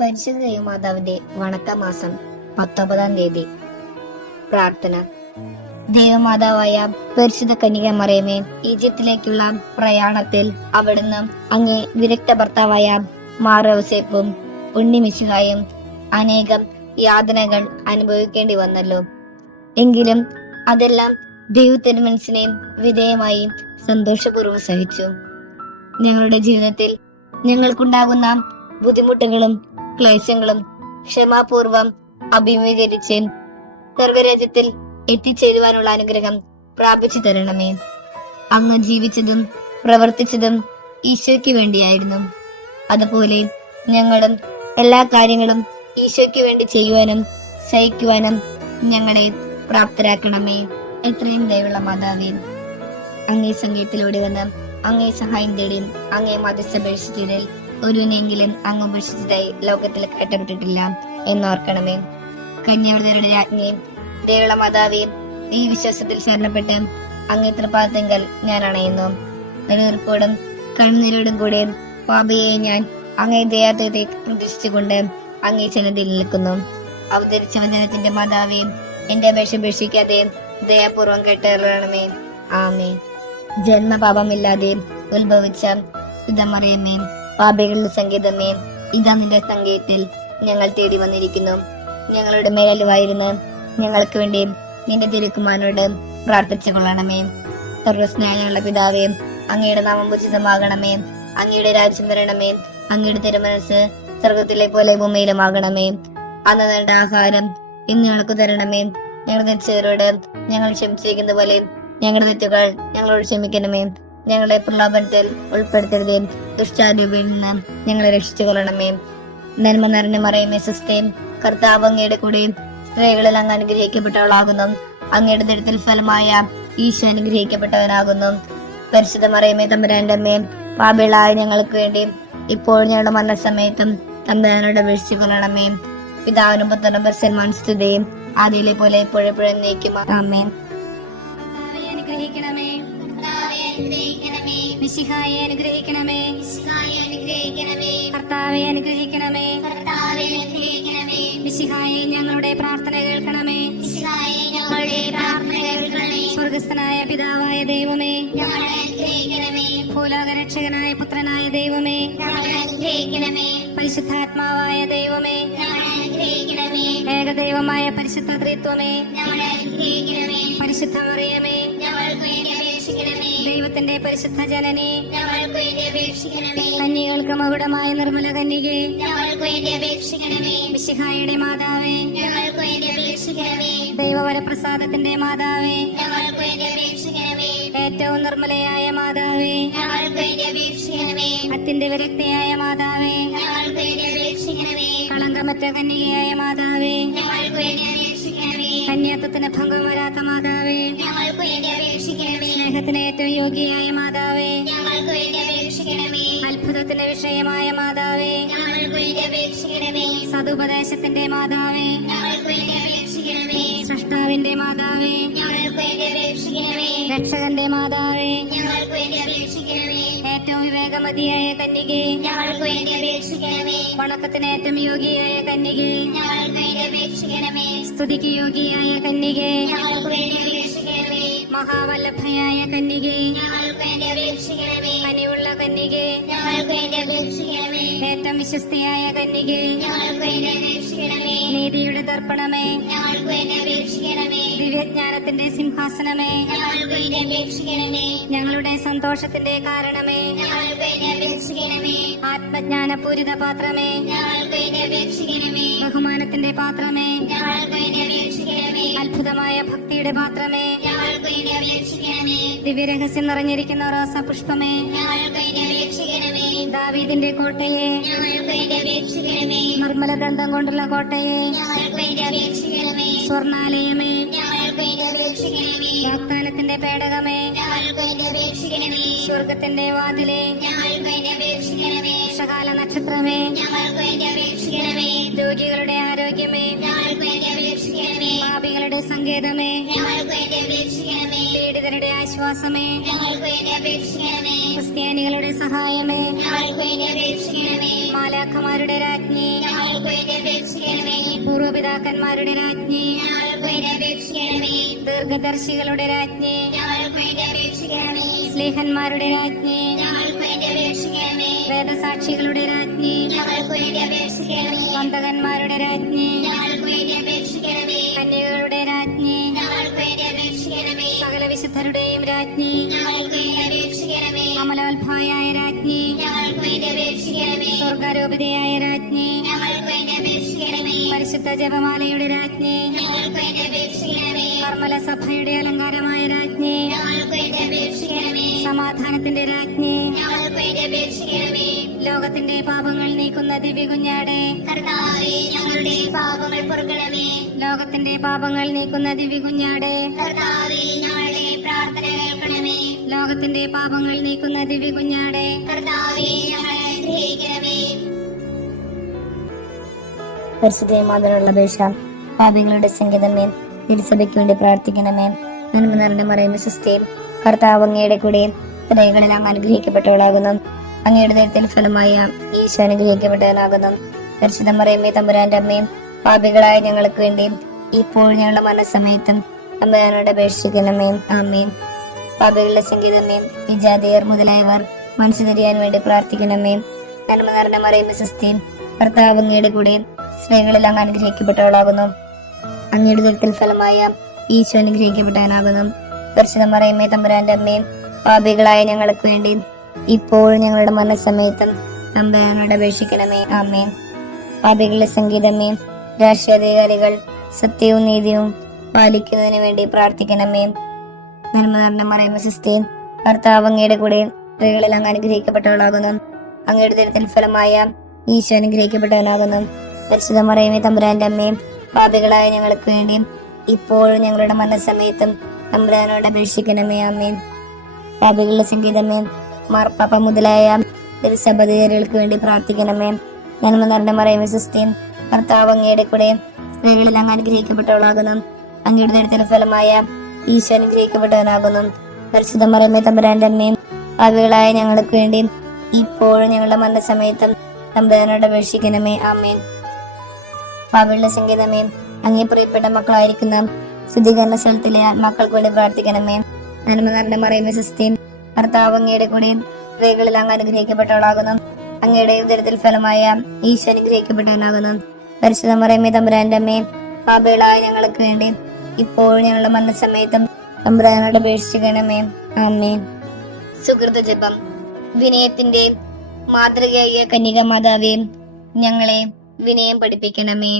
പരിശുദ്ധ ദൈവമാതാവിന്റെ വണക്കമാസം 19-ാം തീയതി. പ്രാർത്ഥന. ദൈവമാതാവായ പരിശുദ്ധ കന്യക മറിയമേ, ഈജിപ്തിലേക്കുള്ള പ്രയാണത്തിൽ അവിടുന്ന് അങ്ങേ വിരക്ത ഭർത്താവായ മാർ യൗസേപ്പും ഉണ്ണി മിശിഹായും അനേകം യാതനകൾ അനുഭവിക്കേണ്ടി വന്നല്ലോ. എങ്കിലും അതെല്ലാം ദൈവത്തിരുമനസ്സിനെ വിധേയമായി സന്തോഷപൂർവ്വം സഹിച്ചു. ഞങ്ങളുടെ ജീവിതത്തിൽ ഞങ്ങൾക്കുണ്ടാകുന്ന ബുദ്ധിമുട്ടുകളും ക്ലേശങ്ങളും ക്ഷമാപൂർവം അഭിമുഖീകരിച്ച് സ്വർഗരാജ്യത്തിൽ എത്തിച്ചേരുവാനുള്ള അനുഗ്രഹം പ്രാപിച്ചു തരണമേ. അങ്ങ് ജീവിച്ചതും പ്രവർത്തിച്ചതും ഈശോയ്ക്ക് വേണ്ടിയായിരുന്നു. അതുപോലെ ഞങ്ങളും എല്ലാ കാര്യങ്ങളും ഈശോയ്ക്ക് വേണ്ടി ചെയ്യുവാനും സഹിക്കുവാനും ഞങ്ങളെ പ്രാപ്തരാക്കണമേ. എത്രയും ദയവുള്ള മാതാവേ, അങ്ങേ സംഗീതത്തിലൂടെ വന്ന് അങ്ങേ സഹായം തേടി അങ്ങേ മധ്യസ്ഥപേക്ഷിച്ചതിൽ ഒരുവനെങ്കിലും അങ്ങ് ഉപേക്ഷിച്ചതായി ലോകത്തിൽ കേട്ടപ്പെട്ടിട്ടില്ല എന്നോർക്കണമേ. കന്യാവൃതരുടെ രാജ്ഞി ദയവുള്ള മാതാവേ, ഈ വിശ്വാസത്തിൽ ശരണപ്പെട്ട് അങ്ങേ തൃപ്പാദത്തിങ്കൽ ഞാൻ അണയുന്നു. നെടുവീർപ്പോടും കണ്ണുനീരോടും കൂടെ പാപിയെ ഞാൻ അങ്ങേ ദയാത്വത്തെ പ്രതീക്ഷിച്ചുകൊണ്ട് അങ്ങേ സന്നിധിയിൽ നിൽക്കുന്നു. അവതരിച്ച വചനത്തിന്റെ മാതാവേ, എന്റെ അപേക്ഷ ഉപേക്ഷിക്കാതെ ദയാപൂർവം കേട്ടറിയണമേ. ആമേ. ജന്മപാപമില്ലാതെ ഉത്ഭവിച്ച സുധമറിയമേ, പാപികളുടെ സംഗീതമേ, ഇതാ നിന്റെ സംഗീതത്തിൽ ഞങ്ങൾ തേടി വന്നിരിക്കുന്നു. ഞങ്ങളുടെ മേലലുവായിരുന്ന് ഞങ്ങൾക്ക് വേണ്ടി നിന്റെ തിരുക്കുമാരനോട് പ്രാർത്ഥിച്ചു കൊള്ളണമേ. സർവസ്നേഹമുള്ള പിതാവേ, അങ്ങയുടെ നാമം ഉചിതമാകണമേ. അങ്ങയുടെ രാജ്യം വരണമേ. അങ്ങയുടെ തിരുമനസ് സ്വർഗത്തിലെ പോലെ ഭൂമിയിലുമാകണമേ. അന്ന് വേണ്ട ആഹാരം ഇന്ന് ഞങ്ങൾക്ക് തരണമേ. ഞങ്ങളുടെ തെറ്റുകാരോട് ഞങ്ങൾ ക്ഷമിച്ചിരിക്കുന്ന പോലെ ഞങ്ങളുടെ തെറ്റുകൾ ഞങ്ങളോട് ക്ഷമിക്കണമേ. ഞങ്ങളെ പ്രലോഭനത്തിൽ ഉൾപ്പെടുത്തരുതേ. ദുഷ്ടാരൂപിയിൽ നിന്ന് ഞങ്ങളെ രക്ഷിച്ചു കൊള്ളണമേ. നന്മ നിറഞ്ഞ മറിയമേ, സ്വസ്തി, കർത്താവ് അങ്ങയുടെ കൂടെ സ്ത്രീകളിൽ അങ്ങ് അനുഗ്രഹിക്കപ്പെട്ടവളാകുന്നു. അങ്ങയുടെ ദരിദ്രത്തിൽ ഫലമായ ഈശോ അനുഗ്രഹിക്കപ്പെട്ടവനാകുന്നു. പരിശുദ്ധ മറിയമേ, തമ്പുരാന്റെ അമ്മേ, പാപികളായ ഞങ്ങൾക്ക് വേണ്ടി ഇപ്പോൾ ഞങ്ങളുടെ മരണസമയത്തും തമ്പുരാനോട് അപേക്ഷിച്ചു കൊള്ളണമേ. പിതാവിനും പുത്രനും പരിശുദ്ധാത്മാവിനും സ്തുതി, ആദിയിലെ പോലെ എപ്പോഴെപ്പോഴും എന്നേക്കും. ആമേൻ. അനുഗ്രഹിക്കണമേ. മിശിഹായെ അനുഗ്രഹിക്കണമേ. കർത്താവെ അനുഗ്രഹിക്കണമേ. മിശിഹായെ ഞങ്ങളുടെ പ്രാർത്ഥന കേൾക്കണമേ. സ്വർഗസ്ഥനായ പിതാവായ ദൈവമേ, ഭൂലോകരക്ഷകനായ പുത്രനായ ദൈവമേ, പരിശുദ്ധാത്മാവായ ദൈവമേ, ഏകദൈവമായ പരിശുദ്ധ ത്രിത്വമേ, പരിശുദ്ധ മറിയമേ, ദൈവത്തിന്റെ പരിശുദ്ധ ജനനി, കന്യകൾക്ക് മകുടമായ നിർമ്മല കന്യകേ, മിശിഹായുടെ മാതാവേ, ദൈവവരപ്രസാദത്തിന്റെ മാതാവേ, ഏറ്റവും നിർമ്മലയായ മാതാവേ, അത്യന്ത വിരക്തയായ മാതാവേ, കളങ്കമറ്റ കന്യകയായ മാതാവേ, കന്യാത്വത്തിന് ഭംഗം വരാത്ത മാതാവേ, സ്നേഹത്തിന് ഏറ്റവും യോഗ്യയായ മാതാവേ, അത്ഭുതത്തിന് വിഷയമായ മാതാവേ, സതുപദേശത്തിന്റെ മാതാവേ, സൃഷ്ടാവിന്റെ മാതാവേ, രക്ഷകന്റെ മാതാവേ, ഏറ്റവും വിവേകമതിയായ കന്യകേ, വണക്കത്തിന് ഏറ്റവും യോഗ്യയായ കന്യകേ, സ്തുതിക്ക് യോഗ്യയായ കന്യകേ, മഹാവല്ലഭയായ കന്യകേ, കനിവുള്ള കന്യകേ, ഏറ്റവും വിശ്വസ്തയായ കന്യകേ, നീതിയുടെ ദർപ്പണമേ, ദിവ്യജ്ഞാനത്തിന്റെ സിംഹാസനമേ, ഞങ്ങളുടെ സന്തോഷത്തിന്റെ കാരണമേ, ആത്മജ്ഞാനപൂരിത പാത്രമേ, ബഹുമാനത്തിന്റെ പാത്രമേ, അത്ഭുതമായ ഭക്തിയുടെ പാത്രമേ, ദിവ്യരഹസ്യം നിറഞ്ഞിരിക്കുന്ന റോസാ പുഷ്പമേ, ദാവീദിന്റെ കോട്ടയെ, നിർമ്മല ദന്തം കൊണ്ടുള്ള കോട്ടയെ, സ്വർണാലയമേ, വാഗ്ദാനത്തിന്റെ പേടകമേ, സ്വർഗത്തിന്റെ വാതിലെ, സകാല നക്ഷത്രമേ, ഞങ്ങൾക്ക് വേണ്ടി അപേക്ഷിക്കണമേ. രോഗികളുടെ ആരോഗ്യമേ, ഞങ്ങൾക്ക് വേണ്ടി അപേക്ഷിക്കണമേ. പാപികളുടെ സങ്കേതമേ, ഞങ്ങൾക്ക് വേണ്ടി അപേക്ഷിക്കണമേ. പീഡിതരുടെ ആശ്വാസമേ, ഞങ്ങൾക്ക് വേണ്ടി അപേക്ഷിക്കണമേ. ക്രിസ്ത്യാനികളുടെ സഹായമേ, ഞങ്ങൾക്ക് വേണ്ടി അപേക്ഷിക്കണമേ. മാലാഖമാരുടെ രാജ്ഞി, ഞങ്ങൾക്ക് വേണ്ടി അപേക്ഷിക്കണമേ. പൂർവപിതാക്കന്മാരുടെ രാജ്ഞി, ഞങ്ങൾക്ക് വേണ്ടി അപേക്ഷിക്കണമേ. ദീർഘദർശികളുടെ രാജ്ഞി, ഞങ്ങൾക്ക് വേണ്ടി അപേക്ഷിക്കണമേ. സ്ലേഹന്മാരുടെ രാജ്ഞി, ഞങ്ങൾക്ക് വേണ്ടി അപേക്ഷിക്കണമേ. വേദസാക്ഷികളുടെ രാജ്ഞി, ഞങ്ങൾക്ക് വേണ്ടി അപേക്ഷിക്കണമേ. വന്ദകന്മാരുടെ രാജ്ഞി, ഞങ്ങൾക്ക് വേണ്ടി അപേക്ഷിക്കണമേ. കന്യകകളുടെ രാജ്ഞി, ഞങ്ങൾക്ക് വേണ്ടി അപേക്ഷിക്കണമേ. സകല വിശുദ്ധരുടെയും രാജ്ഞി, ഞങ്ങൾക്ക് വേണ്ടി അപേക്ഷിക്കണമേ. അമലോത്ഭവയായ രാജ്ഞി, ഞങ്ങൾക്ക് വേണ്ടി അപേക്ഷിക്കണമേ. സ്വർഗാരോപിതയായ രാജ്ഞി, ഞങ്ങൾക്ക് വേണ്ടി അപേക്ഷിക്കണമേ. പരിശുദ്ധ ജപമാലയുടെ രാജ്ഞി, ഞങ്ങൾക്ക് വേണ്ടി അപേക്ഷിക്കണമേ. കർമ്മല സഭയുടെ അലങ്കാരമായ രാജ്ഞി, ഞങ്ങൾക്ക് വേണ്ടി അപേക്ഷിക്കണമേ. സമാധാനത്തിന്റെ രാജ്ഞി, ഞങ്ങൾക്ക് വേണ്ടി അപേക്ഷിക്കണമേ. ലോകത്തിന്റെ പാപങ്ങൾ നീക്കുന്ന ദിവ്യകുഞ്ഞാടെ, കർത്താവേ, ഞങ്ങളുടെ പാപങ്ങൾ പൊറുക്കണമേ. ലോകത്തിന്റെ പാപങ്ങൾ നീക്കുന്ന ദിവ്യകുഞ്ഞാടെ, കർത്താവേ, ഞങ്ങളുടെ പ്രാർത്ഥന കേൾക്കണമേ. ലോകത്തിന്റെ പാപങ്ങൾ നീക്കുന്ന ദിവ്യകുഞ്ഞാടെ, കർത്താവേ, ഞങ്ങളെ അനുഗ്രഹിക്കണമേ. പരിശുദ്ധമാതിനുള്ള അപേക്ഷ. പാപികളുടെ സംഗീതമേ, തിരുസഭയ്ക്ക് വേണ്ടി പ്രാർത്ഥിക്കണമേ. നന്മ നിറഞ്ഞ മറിയമേ സ്വസ്തി. കർത്താവ് അങ്ങയുടെ കൂടെ സ്ത്രീകളിൽ അങ്ങ് അനുഗ്രഹിക്കപ്പെട്ടവളാകുന്നു. അങ്ങയുടെ ദൈവത്തിൽ ഫലമായ ഈശോ അനുഗ്രഹിക്കപ്പെട്ടവനാകുന്നു. പരിശുദ്ധ മറിയമേ തമ്പുരാന്റെ അമ്മയും പാപികളായ ഞങ്ങൾക്ക് വേണ്ടി ഇപ്പോൾ ഞങ്ങളുടെ മനസ്സമയത്തും തമ്പുരാനോട് അപേക്ഷിക്കണമേ. ആമേൻ. പാപികളുടെ സംഗീതമേ, വിജാതിയർ മുതലായവർ മനസ്സ് തിരിയാൻ വേണ്ടി പ്രാർത്ഥിക്കണമേ. നന്മ നിറഞ്ഞ മറിയമേ സ്വസ്തി. കർത്താവ് അങ്ങയുടെ കൂടെ സ്ത്രീകളിൽ അങ്ങ് അനുഗ്രഹിക്കപ്പെട്ടവളാകുന്നു. അങ്ങയുടെ ദൈവത്തിൽ ഫലമായ ഈശോ അനുഗ്രഹിക്കപ്പെട്ടവനാകുന്നു. പരിശുദ്ധ മറിയമേ തമ്പുരാന്റെ അമ്മയും പാപികളായ ഞങ്ങൾക്ക് വേണ്ടി ഇപ്പോൾ ഞങ്ങളുടെ മരണസമയത്തും തമ്പുരാനോട് അപേക്ഷിക്കണമേ. ആമേൻ. പാപികളുടെ സംഗീതമേ, രാഷ്ട്രീയാധികാരികൾ സത്യവും നീതിയും പാലിക്കുന്നതിന് വേണ്ടി പ്രാർത്ഥിക്കണമേ. നന്മ നിറഞ്ഞ മറിയമേ സ്വസ്തി. കർത്താവ് അങ്ങയുടെ കൂടെ സ്ത്രീകളിൽ അങ്ങ് അനുഗ്രഹിക്കപ്പെട്ടവളാകുന്നു. അങ്ങയുടെ ദൈവത്തിൽ ഫലമായ ഈശോ അനുഗ്രഹിക്കപ്പെട്ടവനാകുന്നു. പരിശുദ്ധ മറിയമേ തമ്പുരാന്റെ അമ്മയും പാപികളായ ഞങ്ങൾക്ക് വേണ്ടി ഇപ്പോൾ ഞങ്ങളുടെ മരണസമയത്തും തമ്പുരാനോട് അപേക്ഷിക്കണമേ. ആമേൻ. പാപികളുടെ സംഗീതമേ, മാർപ്പാപ്പ മുതലായ തിരുസഭതികൾക്ക് വേണ്ടി പ്രാർത്ഥിക്കണമേ. നന്മ നിറഞ്ഞ മറിയമേ സ്വസ്തി. കർത്താവ് അങ്ങയുടെ കൂടെ സ്ത്രീകളിൽ അങ്ങ് അനുഗ്രഹിക്കപ്പെട്ടവളാകുന്നു. അങ്ങയുടെ ദൈവത്തിൽ ഫലമായ ഈശോ അനുഗ്രഹിക്കപ്പെട്ടവനാകുന്നു. പരിശുദ്ധ മറിയമേ തമ്പുരാന്റെ അമ്മയും പാപികളായ ഞങ്ങൾക്ക് വേണ്ടി ഇപ്പോൾ ഞങ്ങളുടെ മരണസമയത്തും തമ്പുരാനോട് അപേക്ഷിക്കണമേ. ആമേൻ. പാപികളുടെ സംഗീതമേ, അങ്ങേ പ്രിയപ്പെട്ട മക്കളായിരിക്കുന്ന ശുദ്ധീകരണ സ്ഥലത്തിലെ ആത്മാക്കൾക്ക് വേണ്ടി പ്രാർത്ഥിക്കണമേ. നന്മ നിറഞ്ഞ മറിയമേ സ്വസ്തി. കർത്താവ് അങ്ങയുടെ കൂടെ സ്ത്രീകളിൽ അങ്ങ് അനുഗ്രഹിക്കപ്പെട്ടവളാകുന്നു. അങ്ങയുടെ ഉദരത്തിൽ ഫലമായ ഈശോ അനുഗ്രഹിക്കപ്പെട്ടവനാകുന്നു. പരിശുദ്ധ മറിയമേ തമ്പുരാന്റെ അമ്മേ, പാപികളായ ഞങ്ങൾക്ക് വേണ്ടി ഇപ്പോൾ ഞങ്ങളുടെ മരണസമയത്തും തമ്പുരാനോട് അപേക്ഷിക്കണമേ. ആമേൻ. സുഹൃത ജപം. വിനയത്തിന്റെ മാതൃകയായ കന്യക മാതാവേ, ഞങ്ങളെ വിനയം പഠിപ്പിക്കണമേ.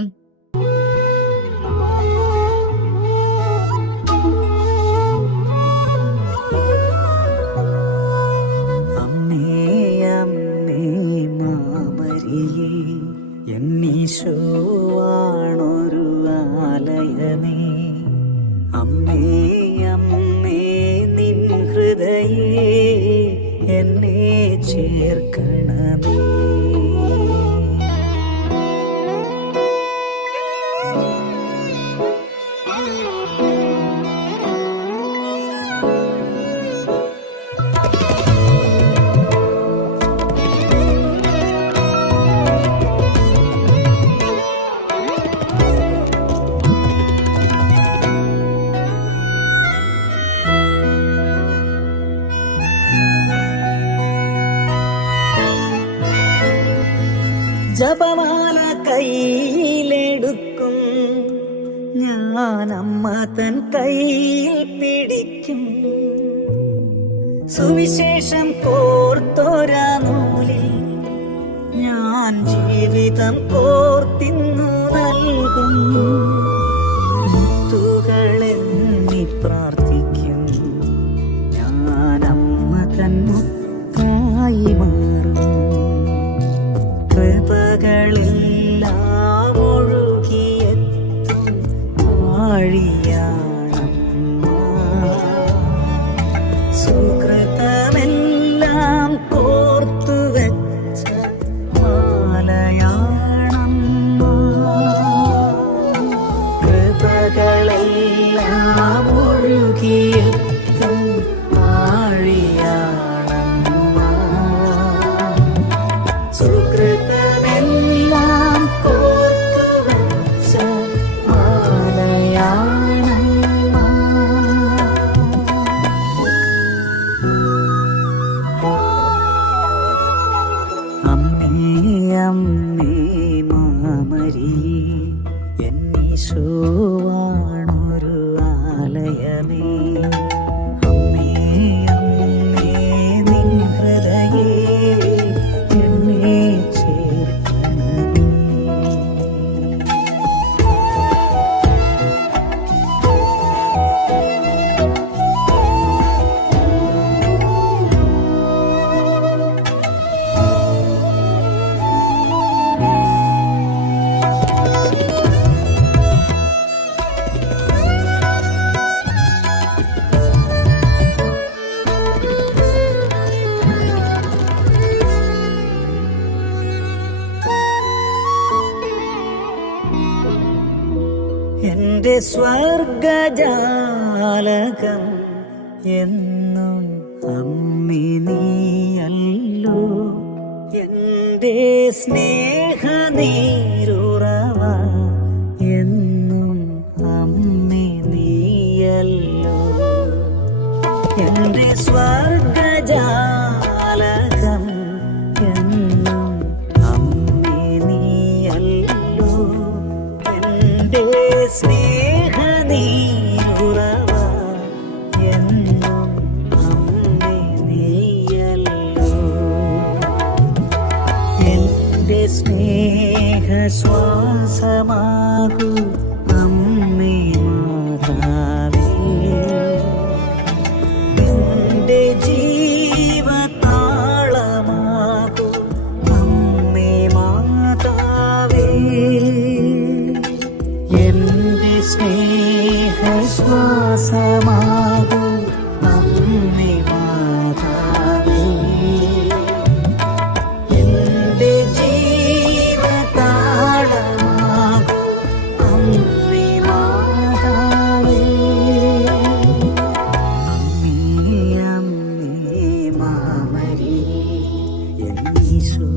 എന്നീശോവാണൊരു ആലയമേ, അമ്മേ അമ്മേ നിൻ ഹൃദയേ എന്നെ ചേർക്കണമേ. ജപമാല കയ്യിലെടുക്കും ഞാൻ, അമ്മ തൻ കയ്യിൽ പിടിക്കും. സുവിശേഷം കോർത്തോരാ നൂലിൽ ഞാൻ ജീവിതം കോർത്തിന്നു നൽകും. മുത്തുകളെന്നി പ്രാർത്ഥിക്കും ഞാൻ, അമ്മ തൻ മുത്തായി മാറും. കൃപകളെല്ലാം ഒഴുകിയെത്തും ആഴിയാണമ്മ. സുകൃതമെല്ലാം കോർത്തു വെച്ച സുകൃതമെല്ലാം കോർത്തുവച്ച മാലയാണമ്മ. അമ്മേ അമ്മേ മാമരി എന്നീശോവാണൊരു ആലയമേ. അമ്മേ അമ്മേ നിൻ ഹൃദയേ എന്നെ ചേർക്കണമേ. എന്റെ സ്വർഗജാലകം എന്നും അമ്മേ നീയല്ലോ. എന്റെ സ്നേഹനീരുറവ എന്നും അമ്മേ നീയല്ലോ. എന്റെ സ്വർഗജാലകം എന്നും അമ്മേ നീയല്ലോ. എന്റെ സ്നേഹനീരുറവ എന്നും അമ്മേ നീയല്ലോ. എന്റെ സ്നേഹശ്വാസമാകൂ അമ്മേ മാതാവേ. എന്റെ ജീവതാളമാകൂ അമ്മേ മാതാവേ. എന്റെ സ്നേഹശ്വാസമാകൂ അമ്മേ മാതാവേ. എന്റെ ജീവതാളമാകൂ അമ്മേ മാതാവേ. അമ്മേ അമ്മേ മാമരി എന്നീശോ